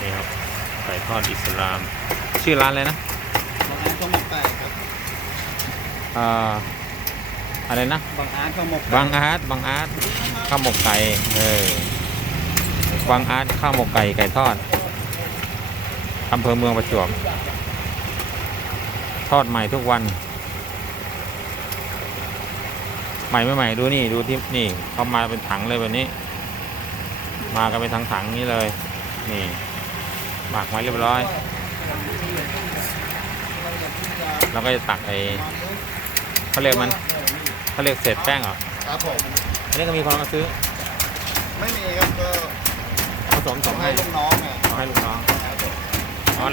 นี่ครับไก่ทอดอิสลาม ชื่อร้านอะไรนะบางอาร์ตข้าวหมกไก่ครับอ่าอะไรนะ บางอาร์ตข้าวหมกไก่บางอาร์ตบางอาร์ตข้าวหมกไก่เออบางอาร์ตข้าวหมกไก่ไก่ทอดอำเภอเมืองประจวบทอดใหม่ทุกวัน ใหม่ไม่ใหม่ดูนี่ดูที่นี่เขามาเป็นถังเลยแบบนี้ มากันเป็นถังๆนี้เลย นี่ หมักไว้เรียบร้อย แล้วก็จะตักไอเขาเรียกมันเขาเรียกเศษแป้งเหรอครับผมอันนี้ก็มีคนมาซื้อ ไม่มีครับก็ผสมสส่องงให้ให้ลูกน้องไงเอาให้ลูกน้องครับผมอ๋อ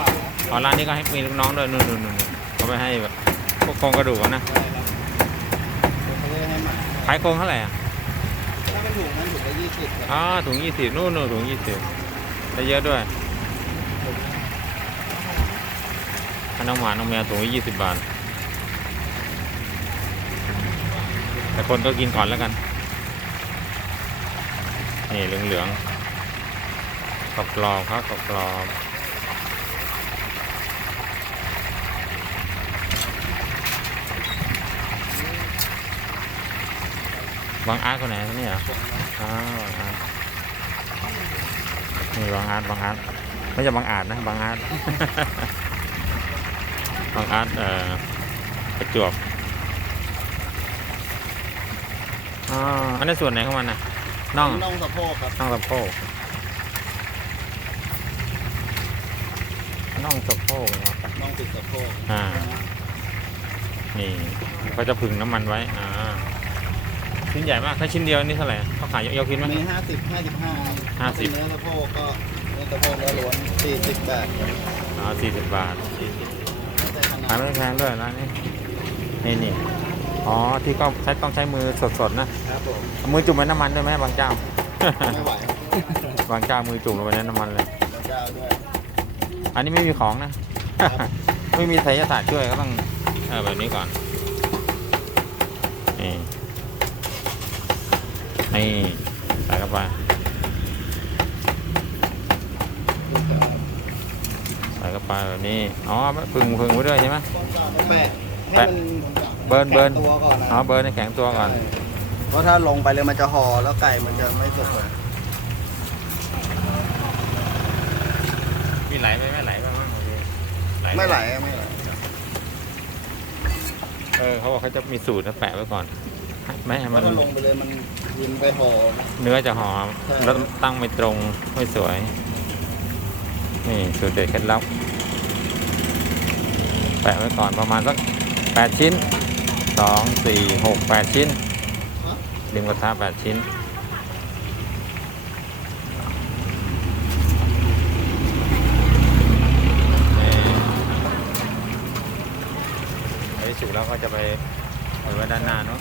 อ๋อร้านนี้ก็ให้มีลูกน้องด้วยนู่นนู่นนู่นเขาไปให้แบบพวกโครงกระดูกอะนะใช่ครับเขาจะให้หมาขายโครงเท่าไหร่อะถ้าเป็นถุงนั้นถุงละยี่สิบครับอ๋อถุงยี่สิบนู่นนู่นถุงยี่สิบได้เยอะด้วย ถ้น้องหมาน้องแมวถุงยี่สิบบาท แต่คนก็กินก่อนแล้วกัน นี่เหลืองเหลืองๆกรอบกรอบๆครับกรอบกรอบบางอาร์ตคนไหนนนี้เหรออ้าวบางอาร์ตนี่บางอาร์ตบางอาร์ตไม่ใช่บางอาร์ตนะบางอาร์ต บางอาร์ตเอ่อประจวบอ๋ออันนี้ส่วนไหนของมันนะน่องน่องสะโพกครับน่องสะโพกน่องสะโพกนะครับน่องติดสะโพกอ่า นี่เขาจะผึ่งน้ำมันไว้ อ่า ชิ้นใหญ่มาก ถ้าชิ้นเดียวนี่เท่าไหร่เขาขายยกๆชิ้นไหมมีห้าสิบห้าสิบห้าห้าสิบเนื้อสะโพกก็เนื้อสะโพกเนื้อล้วนสี่สิบบาทครับอ๋อสี่สิบบาทสี่สิบไม่ใช่ ขนาขายดไม่แพงด้วยร้านนี้นี่นี่อ๋อที่ก็ใช้ต้องใช้มือสดๆนะครับผมเอามือจุ่มในน้ำมันด้วยไหมบางเจ้า ไม่ไหวบางเจ้ามือจุ่มลงไปในน้ำมันเลย แล้วเจ้าด้วยอันนี้ไม่มีของนะครับไม่มีไสยศาสตร์ช่วยก็ต้องเออแบบนี้ก่อน นี่นี่ใส่เข้าไป ส่เข้าไปแบบนี้ อ๋อพึ่งพึ่งไว้ด้วยใช่ไหมแปะให้มันเบิร์นเบิร์นแข็งตัวก่อนนะอ๋อเบิร์นให้แข็งตัวก่อน เพราะถ้าลงไปเลยมันจะห่อแล้วไก่มันจะไม่สุกเลยมีไหลไหมไม่ไหลบ้างมั้งโอเคไม่ไหลไม่ไหลเออเขาบอกเขาจะมีสูตรนะแปะไว้ก่อนไม่ให้เพมันราะถ้าลงไปเลยมันยินไปห่อเนื้อจะหอมใช่แล้วตั้งไม่ตรงไม่สวย นี่สูตรเด็ดเคล็ดลับแปะไว้ก่อนประมาณสักแปดชิ้นสองสี่หกแปดชิ้นดึงกระทะแปดชิ้นไอ้สุกแล้วก็จะไปเอาไว้ด้านหน้าเนาะ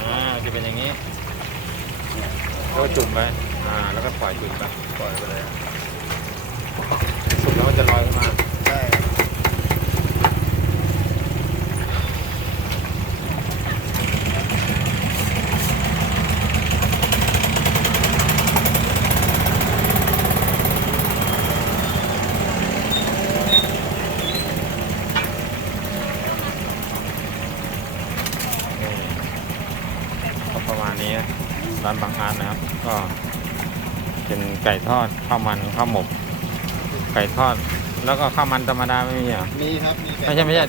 อ่า จะเป็นอย่างนี้แล้วก็จุ่มไปอ่าแล้วก็ปล่อยจุ่มไปปล่อยไปเลยสุกแล้วมันจะลอยขึ้นมา ใช่ครับ ก็ประมาณนี้นะ ร้านบางอาร์ตนะครับ ก็เป็นไก่ทอดข้าวมันข้าวหมก ไก่ทอด แล้วก็ข้าวมันธรรมดาไม่มีเหรอ มีครับมีไม่ใช่ไม่ใช่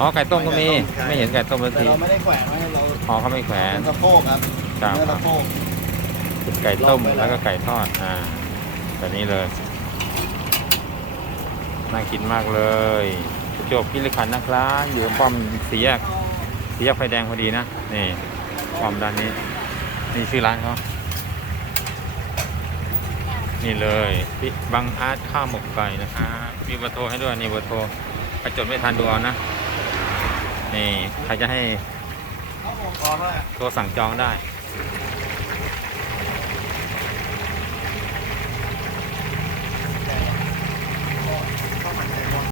อ๋อไก่ต้มก็มีไม่เห็นไก่ต้มสักแต่ทีเราไม่ได้แขวนไว้เราอ๋อเขาไม่แขวนเป็นสะโพกครับครับเนื้อสะโพก เป็นไก่ต้มลองไปแล้ว แล้วก็ไก่ทอดอ่าแบบนี้เลยน่ากินมากเลยประจวบพิริขันธ์นะครับอยู่ป้อมสีแยกสีแยกไฟแดงพอดีนะนี่ป้อมด้านนี้ นี่ชื่อร้านเขานี่เลยพี่บังอาร์ตข้าวหมกไก่นะคะมีเบอร์โทรให้ด้วยนี่เบอร์โทรไปจดไม่ทันดูเอานะ นี่ใครจะให้โทรสั่งจองได้